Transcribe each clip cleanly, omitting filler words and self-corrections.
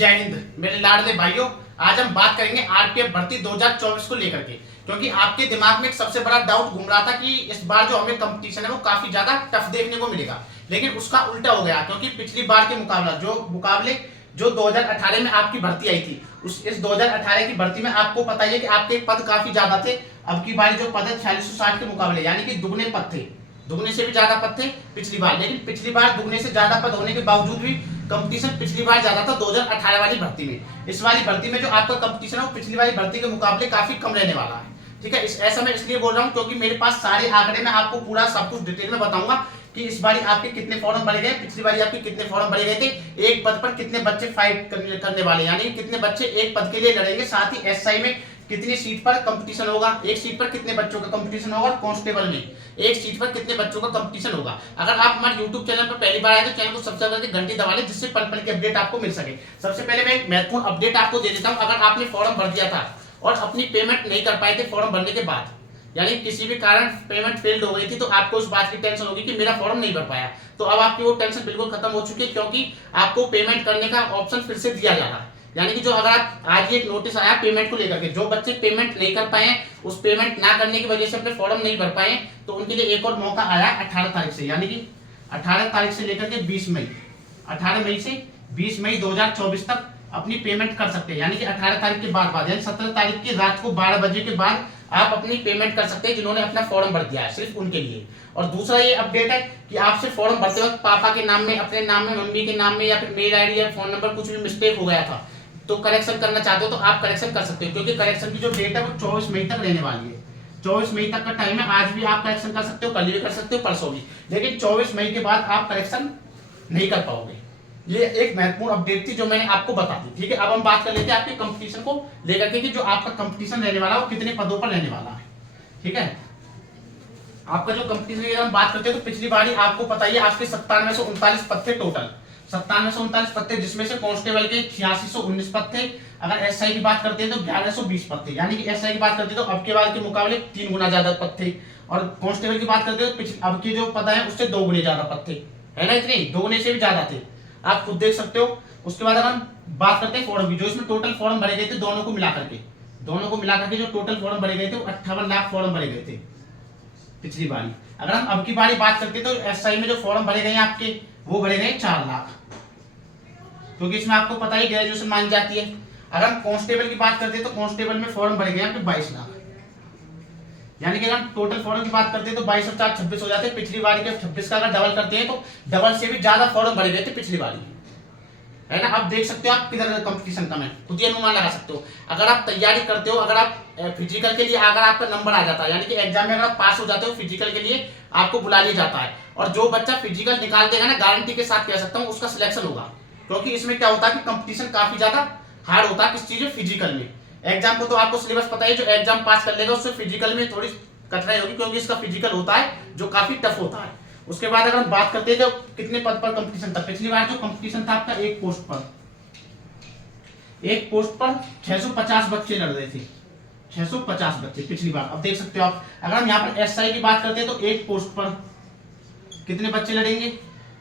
जय हिंद मेरे लाडले भाइयों। आज हम बात करेंगे आरपीएफ भर्ती 2024 को लेकर के, क्योंकि आपके दिमाग में एक सबसे बड़ा डाउट घूम रहा था कि इस बार जो हमें कंपटीशन है वो काफी ज्यादा टफ देखने को मिलेगा, लेकिन उसका उल्टा हो गया। क्योंकि पिछली बार के मुकाबले जो 2018 में आपकी भर्ती आई थी, इस 2018 की भर्ती में आपको पता ही है कि आपके पद काफी ज्यादा थे। अब की बार जो पद है 4660 के मुकाबले यानी कि दुगने पद थे, दुगने से भी ज्यादा पद थे पिछली बार। लेकिन पिछली बार दुगने से ज्यादा पद होने के बावजूद भी कंपटीशन पिछली बार ज्यादा था 2018 वाली भर्ती में। इस वाली भर्ती में जो आपका कंपटीशन है वो पिछली वाली भर्ती के मुकाबले काफी कम रहने वाला है। ठीक है, ऐसा मैं इसलिए बोल रहा हूँ क्योंकि मेरे पास सारे आंकड़े में आपको पूरा सब कुछ डिटेल में बताऊंगा कि इस बारी आपके कितने फॉर्म भरे गए, पिछली बारी आपके कितने फॉर्म भरे गए थे, एक पद पर कितने बच्चे फाइट करने वाले, यानी कितने बच्चे एक पद के लिए लड़ेंगे। साथ ही एसआई में कितनी सीट पर कंपटीशन होगा, एक सीट पर कितने बच्चों का कंपटीशन होगा, कांस्टेबल में एक सीट पर कितने बच्चों का कंपटीशन होगा। अगर आप हमारे YouTube चैनल पर पहली बार आए तो चैनल को सब्सक्राइब करके घंटी दबा लें, जिससे पल पल की अपडेट आपको मिल सके। सबसे पहले मैं एक महत्वपूर्ण अपडेट आपको दे देता हूं। अगर आपने फॉर्म भर दिया था और अपनी पेमेंट नहीं कर पाए थे फॉर्म भरने के बाद, यानी किसी भी कारण पेमेंट फेल्ड हो गई थी, तो आपको उस बात की टेंशन होगी कि मेरा फॉर्म नहीं भर पाया। तो अब आपकी वो टेंशन बिल्कुल खत्म हो चुकी है, क्योंकि आपको पेमेंट करने का ऑप्शन फिर से दिया जा रहा है। यानी कि जो अगर आप आज एक नोटिस आया पेमेंट को लेकर के, जो बच्चे पेमेंट नहीं कर पाए उस पेमेंट ना करने की वजह से अपने फॉर्म नहीं भर पाए, तो उनके लिए एक और मौका आया 18 तारीख से, यानी कि 18 तारीख से लेकर के 20 मई 18 मई से 20 मई 2024 तक अपनी पेमेंट कर सकते हैं। यानी कि 18 तारीख के बाद यानी 17 तारीख की रात को 12 बजे के बाद आप अपनी पेमेंट कर सकते हैं, जिन्होंने अपना फॉर्म भर दिया है, सिर्फ उनके लिए। और दूसरा ये अपडेट है कि आपसे फॉर्म भरते वक्त पापा के नाम में, अपने नाम में, मम्मी के नाम में या फिर मेल आईडी या फोन नंबर कुछ भी मिस्टेक हो गया था, तो करेक्शन करना चाहते हो तो आप करेक्शन कर सकते हो, क्योंकि करेक्शन की जो डेट है वो 24 मई तक रहने वाली है। 24 मई तक का टाइम है। आज भी आप करेक्शन कर सकते हो, कल भी कर सकते हो, परसों भी, लेकिन 24 मई के बाद आप करेक्शन नहीं कर पाओगे। ये एक महत्वपूर्ण अपडेट थी जो मैंने आपको बता दी। ठीक है, अब हम बात कर लेते हैं आपके कंपटीशन को लेकर के कि जो आपका कंपटीशन रहने वाला है वो कितने पदों पर रहने वाला है। ठीक है, आपका जो कंपटीशन की हम बात करते हैं तो पिछली बार आपको पता ही है आपके 9739 पद थे टोटल, 9739 पद थे, जिसमें से कांस्टेबल के 8619 पद थे। अगर एसआई की बात करते हैं तो 1120 पद थे, यानी कि एसआई की बात करते हैं तो अब के बार के मुकाबले 3 गुना ज्यादा पद थे। और कांस्टेबल की बात करते हैं तो अब के जो पद है उससे 2 गुने ज्यादा पद थे, है ना, इतने 2 गुने से भी ज्यादा थे, आप खुद देख सकते हो। उसके बाद अगर हम बात करते हैं फॉर्म की, जो इसमें टोटल फॉर्म भरे गए थे दोनों को मिलाकर के जो टोटल फॉर्म भरे गए थे वो 58 लाख फॉर्म भरे गए थे पिछली बारी। अगर हम अब की बारी बात करते हैं तो एसआई में जो फॉर्म भरे गए आपके वो भरे गए 4 लाख, क्योंकि इसमें आपको पता ही ग्रेजुएशन मानी जाती है। अगर हम कांस्टेबल की बात करते हैं तो कांस्टेबल में फॉर्म भरे गए आपके 22 लाख, यानी कि अगर टोटल फॉर्म की बात करते हैं तो 22 और 4 26 हो जाते हैं। पिछली बारी के 26 का अगर डबल करते हैं तो डबल से भी ज्यादा फॉर्म भरे गए थे पिछली बारी, है ना। अब देख सकते हो आप किधर कंपटीशन कम है, खुद ही अनुमान लगा सकते हो। अगर आप तैयारी करते हो, अगर आप फिजिकल के लिए अगर आपका नंबर आ जाता है, यानी कि एग्जाम में अगर आप पास हो जाते हो फिजिकल के लिए आपको बुला लिया जाता है, और जो बच्चा फिजिकल निकाल देगा ना, गारंटी के साथ कह सकता हूँ उसका सिलेक्शन होगा। क्योंकि इसमें क्या होता है कि कंपटीशन काफी ज्यादा हार्ड होता है। किस चीज में? फिजिकल में। एग्जाम को तो आपको सिलेबस पता है, जो एग्जाम पास कर लेगा उससे फिजिकल में थोड़ी कठिनाई होगी, क्योंकि इसका फिजिकल होता है जो काफी टफ होता है। उसके बाद अगर हम बात करते हैं जो कितने पद पर कंपटीशन था, पिछली बार जो कंपटीशन था आपका एक पोस्ट पर 650 बच्चे लड़ रहे थे, 650 बच्चे पिछली बार। अब देख सकते हो आप, अगर हम यहाँ पर एसआई की बात करते हैं तो एक पोस्ट पर कितने बच्चे लड़ेंगे,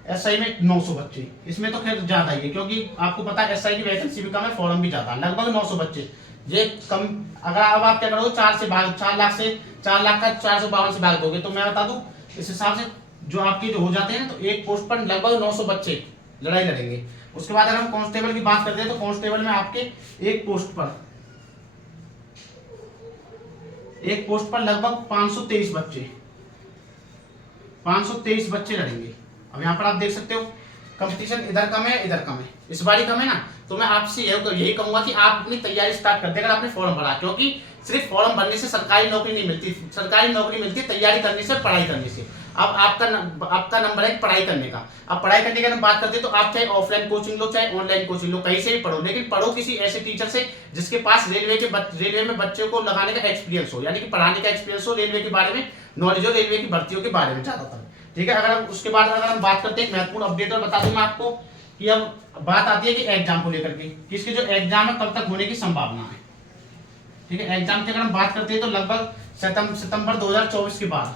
एसआई में 900 बच्चे। इसमें तो खैर ज्यादा ही है, क्योंकि आपको पता है एसआई की वैकेंसी भी कम है, फॉर्म भी ज्यादा, लगभग 900 बच्चे। ये कम, अगर अब आप क्या करोगे 4 लाख का 452 से भाग दोगे तो मैं बता दूं इस हिसाब से जो आपके जो हो जाते हैं ना, तो एक पोस्ट पर लगभग 900 बच्चे लड़ाई लड़ेंगे। उसके बाद अगर हम कांस्टेबल की बात करते हैं तो कांस्टेबल में आपके एक पोस्ट पर लगभग 523 बच्चे लड़ेंगे। अब यहाँ पर आप देख सकते हो कंपटीशन इधर कम है, इधर कम है, इस बारी कम है ना। तो मैं आपसे यही कहूंगा कि आप अपनी तैयारी स्टार्ट कर दें अगर आपने फॉर्म भरा, क्योंकि सिर्फ फॉर्म भरने से सरकारी नौकरी नहीं मिलती। सरकारी नौकरी मिलती है तैयारी करने से, पढ़ाई करने से। अब आपका नंबर है पढ़ाई करने का। अब पढ़ाई करने की अगर बात करते हैं तो आप चाहे ऑफलाइन कोचिंग लो चाहे ऑनलाइन कोचिंग लो, कहीं से भी पढ़ो, लेकिन पढ़ो किसी ऐसे टीचर से जिसके पास रेलवे में बच्चों को लगाने का एक्सपीरियंस हो, यानी कि पढ़ाने का एक्सपीरियंस हो, रेलवे के बारे में नॉलेज हो, रेलवे की भर्तियों के बारे में ज्यादातर। ठीक है, अगर उसके बाद अगर हम बात करते हैं महत्वपूर्ण अपडेट और बता दूं मैं आपको कि अब बात आती है कि एग्जाम को लेकर के, कि इसके जो एग्जाम है कब तक होने की संभावना है। ठीक है, एग्जाम की अगर हम बात करते हैं तो लगभग सितंबर 2024 के बाद,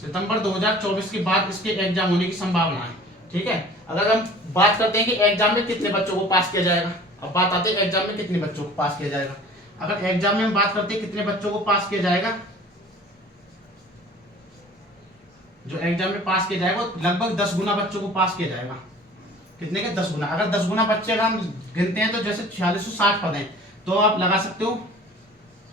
सितंबर 2024 के बाद इसके एग्जाम होने की संभावना है। ठीक है। अगर हम बात करते हैं कि एग्जाम में कितने बच्चों को पास किया जाएगा, अब बात आती है एग्जाम में कितने बच्चों को पास किया जाएगा। अगर एग्जाम में हम बात करते हैं कितने बच्चों को पास किया जाएगा, जो एग्जाम में पास किया जाएगा वो लगभग 10 गुना बच्चों को पास किया जाएगा। कितने के? 10 गुना। अगर 10 गुना बच्चे अगर हम गिनते हैं तो जैसे 4660 पद हैं, तो आप लगा सकते हो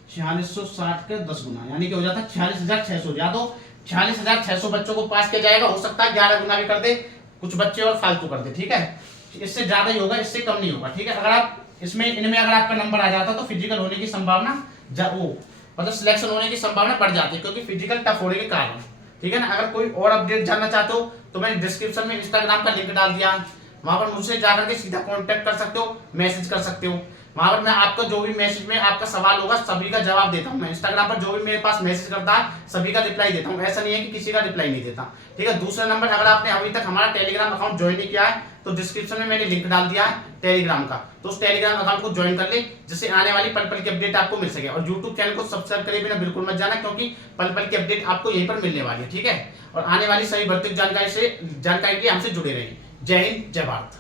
4660 के 10 गुना, यानी कि हो जाता है 46,600। या तो 46,600 बच्चों को पास किया जाएगा, हो सकता है 11 गुना भी कर दे, कुछ बच्चे और फालतू कर दे, ठीक है। इससे ज्यादा ही होगा, इससे कम नहीं होगा, ठीक है। अगर आप इसमें इनमें अगर आपका नंबर आ जाता तो फिजिकल होने की संभावना वो मतलब सिलेक्शन होने की संभावना बढ़ जाती है, क्योंकि फिजिकल टफ होने के कारण, ठीक है ना। अगर कोई और अपडेट जानना चाहते हो तो मैंने डिस्क्रिप्शन में इंस्टाग्राम का लिंक डाल दिया, वहां पर मुझसे जाकर के सीधा कांटेक्ट कर सकते हो, मैसेज कर सकते हो। वहां पर मैं आपका जो भी मैसेज में आपका सवाल होगा सभी का जवाब देता हूं। मैं इंस्टाग्राम पर जो भी मेरे पास मैसेज करता है सभी का रिप्लाई देता हूं, ऐसा नहीं है कि किसी का रिप्लाई नहीं देता, ठीक है। दूसरा नंबर, अगर आपने अभी तक हमारा टेलीग्राम अकाउंट ज्वाइन नहीं किया है तो डिस्क्रिप्शन में मैंने लिंक डाल दिया है टेलीग्राम का, तो उस टेलीग्राम अकाउंट को ज्वाइन कर ले, जिससे आने वाली पल पल की अपडेट आपको मिल सके। और यूट्यूब चैनल को सब्सक्राइब करे बिना बिल्कुल मत जाना, क्योंकि पल पल की अपडेट आपको यहीं पर मिलने वाली है, ठीक है। और आने वाली सभी भर्ती जानकारी के लिए हमसे जुड़े रहिए। जय हिंद, जय भारत।